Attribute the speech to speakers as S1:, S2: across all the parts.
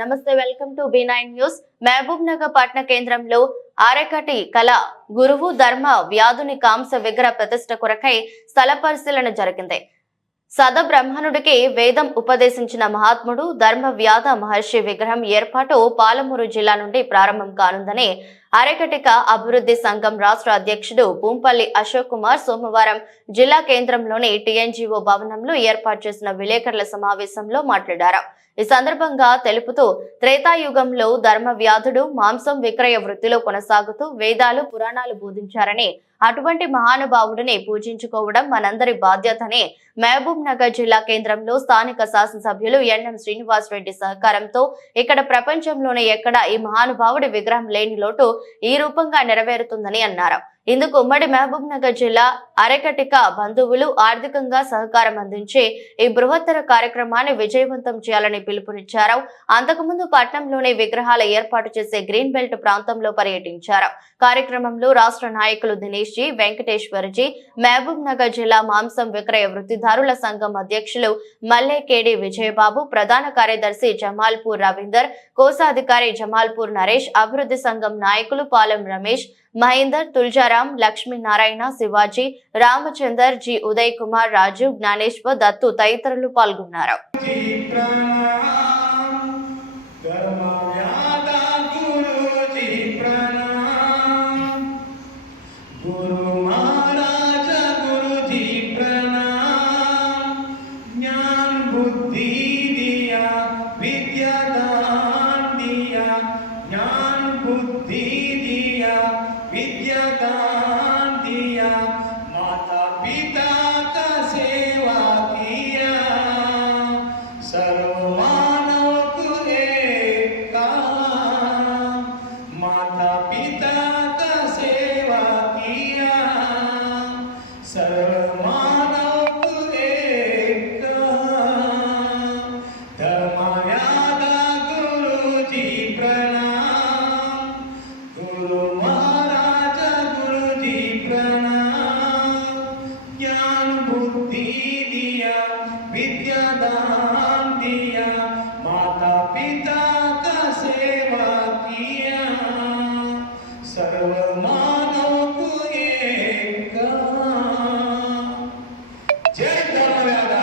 S1: నమస్తే welcome to B nine news. Mahbubnagar పట్టణ కేంద్రంలో ఆరకటి కళ గురువు ధర్మ వ్యాధుని కాంస విగ్రహ ప్రతిష్ట కొరకై స్థల పరిశీలన జరిగింది. సద బ్రహ్మణుడికి వేదం ఉపదేశించిన మహాత్ముడు ధర్మ వ్యాధ మహర్షి విగ్రహం ఏర్పాటు పాలమూరు జిల్లా నుండి ప్రారంభం కానుందని అరకటిక అభివృద్ధి సంఘం రాష్ట్ర అధ్యక్షుడు భూంపల్లి అశోక్ కుమార్ సోమవారం జిల్లా కేంద్రంలోని టీఎన్జీఓ భవనంలో ఏర్పాటు చేసిన విలేకరుల సమావేశంలో మాట్లాడారు. ఈ సందర్భంగా తెలుపుతూ త్రేతాయుగంలో ధర్మ వ్యాధుడు మాంసం విక్రయ వృత్తిలో కొనసాగుతూ వేదాలు పురాణాలు బోధించారని అటువంటి మహానుభావుడిని పూజించుకోవడం మనందరి బాధ్యతని మహబూబ్ నగర్ జిల్లా కేంద్రంలో స్థానిక శాసనసభ్యులు ఎన్ఎం శ్రీనివాస్ రెడ్డి సహకారంతో ఇక్కడ ప్రపంచంలోనే ఎక్కడ ఈ మహానుభావుడి విగ్రహం లేని లోటు ఈ రూపంగా నెరవేరుతుందని అన్నారు. ఇందుకు ఉమ్మడి మహబూబ్ నగర్ జిల్లా అరకటిక బంధువులు ఆర్థికంగా సహకారం అందించి ఈ బృహత్తర కార్యక్రమాన్ని విజయవంతం చేయాలని పిలుపునిచ్చారు. అంతకుముందు పట్నంలోని విగ్రహాల ఏర్పాటు చేసే గ్రీన్ బెల్ట్ ప్రాంతంలో పర్యటించారు. కార్యక్రమంలో రాష్ట్ర నాయకులు దినేష్ జీ వెంకటేశ్వర్జీ మహబూబ్ నగర్ జిల్లా మాంసం విక్రయ వృత్తిదారుల సంఘం అధ్యక్షులు మల్లె కేడి విజయబాబు ప్రధాన కార్యదర్శి జమాల్పూర్ రవీందర్ కోశాధికారి జమాల్పూర్ నరేష్ అభివృద్ధి సంఘం నాయకులు పాలెం రమేష్ మహేందర్ తుల్జారాం లక్ష్మీనారాయణ శివాజీ రామచందర్ జి. ఉదయ్ కుమార్ రాజు జ్ఞానేశ్వర్ దత్తు తదితరులు పాల్గొన్నారు.
S2: సర్వమానవకు ఏకా జై ధర్మవేద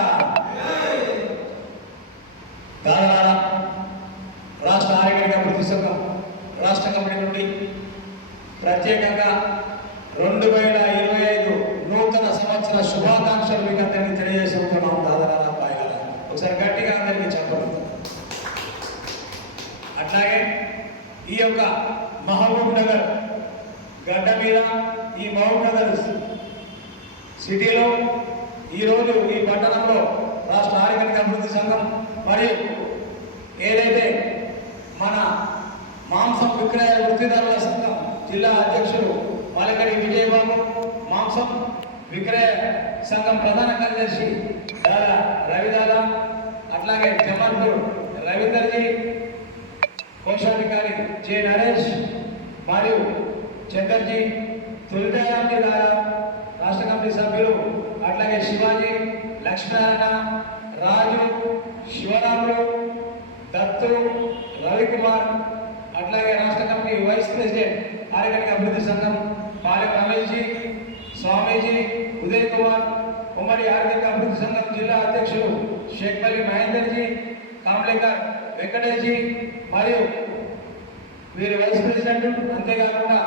S2: దాదాల రాష్ట్ర ఆరోగ్యంగా ప్రతి రాష్ట్ర కమిటీ నుండి ప్రత్యేకంగా రెండు వేల ఇరవై ఐదు నూతన సంవత్సర శుభాకాంక్షలు మీకు అందరికీ తెలియజేసి ఉంటున్నాం ఒకసారి గట్టిగా అందరికీ చెప్పగలుగుతాం అట్లాగే ఈ యొక్క మహబూబ్ నగర్ గడ్డ మీద ఈ మౌంట్ నగర్ సిటీలో ఈరోజు ఈ పట్టణంలో రాష్ట్ర ఆర్గానిక్ అభివృద్ధి సంఘం మరియు ఏదైతే మన మాంసం విక్రయ వృత్తిదారుల సంఘం జిల్లా అధ్యక్షులు మలకడి విజయబాబు మాంసం విక్రయ సంఘం ప్రధాన కార్యదర్శి దాదా రవిదాల అట్లాగే జమాన్పూర్ రవీందర్జీ కోశాధికారి జె నరేష్ మరియు శంకర్జీ తులజారాంజీ గారు రాష్ట్ర కమిటీ సభ్యులు అట్లాగే శివాజీ లక్ష్మీనారాయణ రాజు శివరాములు దత్తు రవికుమార్ అట్లాగే రాష్ట్ర కమిటీ వైస్ ప్రెసిడెంట్ ఆరోగ్య అభివృద్ధి సంఘం పాలెం రమేష్జీ స్వామీజీ ఉదయ్ కుమార్ ఉమ్మడి ఆర్థిక అభివృద్ధి సంఘం జిల్లా అధ్యక్షులు షేక్పల్లి మహేందర్జీ కామ్లేకర్ వెంకటేష్జీ మరియు వీరి వైస్ ప్రెసిడెంట్ అంతేకాకుండా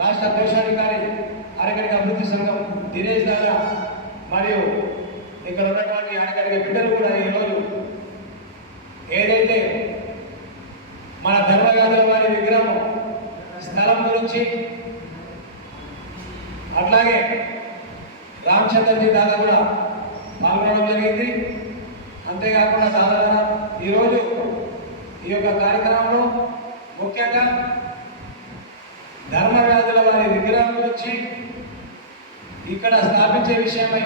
S2: రాష్ట్ర కోశాధికారి అరగడికి అభివృద్ధి సంఘం దినేష్ దాదా మరియు ఇక్కడ ఉన్నటువంటి అరగడికి బిడ్డలు కూడా ఈరోజు ఏదైతే మన ధర్మగాదుల వారి విగ్రహం స్థలం గురించి అట్లాగే రామచంద్రజీ దాదా కూడా పాల్గొనడం జరిగింది. అంతేకాకుండా దాదాపు ఈరోజు ఈ యొక్క కార్యక్రమంలో ముఖ్యంగా ధర్మరాజుల వారి విగ్రహం వచ్చి ఇక్కడ స్థాపించే విషయమై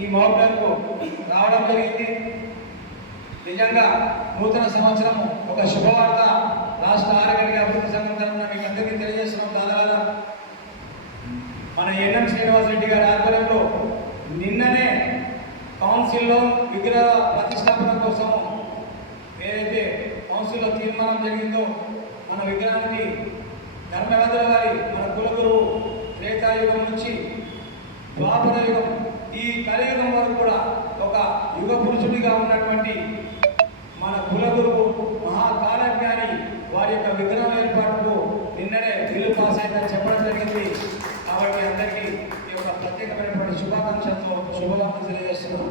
S2: ఈ మౌంటైన్కు రావడం జరిగింది. నిజంగా నూతన సంవత్సరం ఒక శుభవార్త రాష్ట్ర ఆరోగ్య అభివృద్ధి సంఘం తరఫున మీకు అందరికీ తెలియజేస్తున్నాం. దాదాపు మన ఎన్ఎం శ్రీనివాస్ రెడ్డి గారి ఆధ్వర్యంలో నిన్ననే కౌన్సిల్లో విగ్రహ ప్రతిష్టాపన కోసం ఏదైతే కౌన్సిల్లో తీర్మానం జరిగిందో మన విగ్రహానికి ధర్మవేంద్ర గారి మన కులగురు త్రేతాయుగం నుంచి ద్వాపర యుగం. ఈ కలియుగం వరకు కూడా ఒక యుగ పురుషుడిగా ఉన్నటువంటి మన కులగురువు మహాకాలజ్ఞాని వారి యొక్క విగ్రహం ఏర్పాటుకు నిన్ననే బిల్లు పాస్ అయిందని చెప్పడం జరిగింది. కాబట్టి అందరికీ ఈ యొక్క ప్రత్యేకమైనటువంటి శుభాకాంక్షలతో శుభవార్తలు తెలియజేస్తున్నాం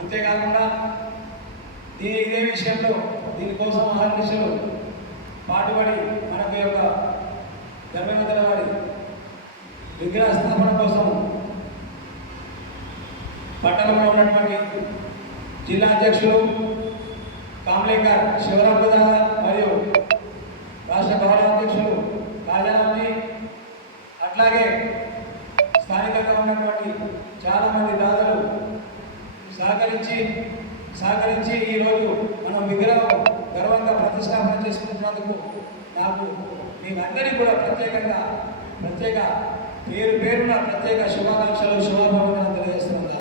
S2: అంతేకాకుండా దీని ఇదే విషయంలో దీనికోసం మహర్నిశలు పాటుపడి మనకు యొక్క ధర్మేంద్ర వారి విగ్రహ స్థాపన కోసం పట్టణంలో ఉన్నటువంటి జిల్లా అధ్యక్షులు కామ్లేకర్ శివరాం ప్రధాన మరియు రాష్ట్ర భవన అధ్యక్షులు రాజారాంజీ అట్లాగే స్థానికంగా ఉన్నటువంటి చాలామంది దాతలు సహకరించి సహకరించి ఈరోజు మనం విగ్రహం గర్వంగా ప్రతిష్టాపన చేసుకుంటున్నందుకు అందరికీ కూడా ప్రత్యేకంగా ప్రత్యేక పేరు పేరున ప్రత్యేక శుభాకాంక్షలు శుభాభివందనాలు తెలియజేస్తున్నాను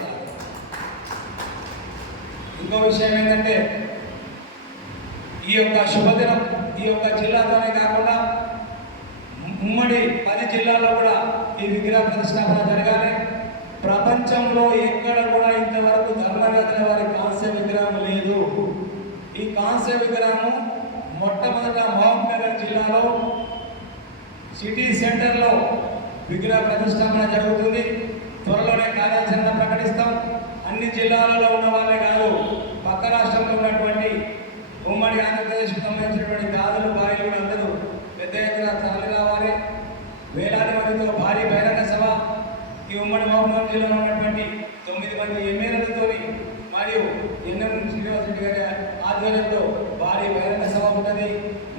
S2: ఇంకో విషయం ఏంటంటే ఈ యొక్క శుభదినం ఈ యొక్క జిల్లాతోనే కాకుండా ఉమ్మడి పది జిల్లాల్లో కూడా ఈ విగ్రహ ప్రతిష్టాపన జరగాలి. ప్రపంచంలో ఎక్కడ కూడా ఇంతవరకు ధర్మవేత్తల వారి కాంస్య విగ్రహం లేదు. ఈ కాంస్య విగ్రహం మొట్టమొదట మహబూబ్ నగర్ జిల్లాలో సిటీ సెంటర్లో విగ్రహ ప్రతిష్టాపన జరుగుతుంది. త్వరలోనే కార్యాచరణ ప్రకటిస్తాం. అన్ని జిల్లాలలో ఉన్న వాళ్ళే కాదు పక్క రాష్ట్రంలో ఉన్నటువంటి ఉమ్మడి ఆంధ్రప్రదేశ్కు సంబంధించినటువంటి గాజులు బాయిలు అందరూ పెద్ద ఎత్తున తరలి రావాలి. వేలాది మందితో భారీ బహిరంగ సభ. ఈ ఉమ్మడి మహబూబ్ జిల్లాలో ఉన్నటువంటి తొమ్మిది మంది ఎమ్మెల్యేలతో మరియు ఎన్ఎం శ్రీనివాస రెడ్డి గారి ఆధ్వర్యంలో భారీ బహిరంగ సభ ఉన్నది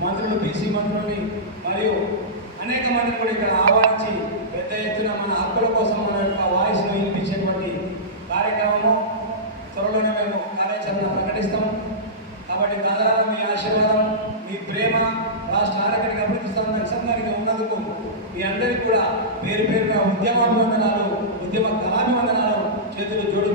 S2: మంత్రులు బీసీ మంత్రుల్ని మరియు అనేక మందిని కూడా ఇక్కడ ఆహ్వానించి పెద్ద ఎత్తున మన హక్కుల కోసం మన యొక్క వాయిస్ను వినిపించేటువంటి కార్యక్రమము త్వరలోనే మేము కార్యాచరణ ప్రకటిస్తాం. కాబట్టి దాదాపు మీ ఆశీర్వాదం మీ ప్రేమ రాష్ట్ర ఆరోగ్యానికి అభివృద్ధి స్థానం సంఘానికి ఉన్నందుకు మీ అందరికీ కూడా పేరు పేరుగా ఉద్యమాభివందనాలు ఉద్యమ కళాభివందనాలు చేతులు జోడు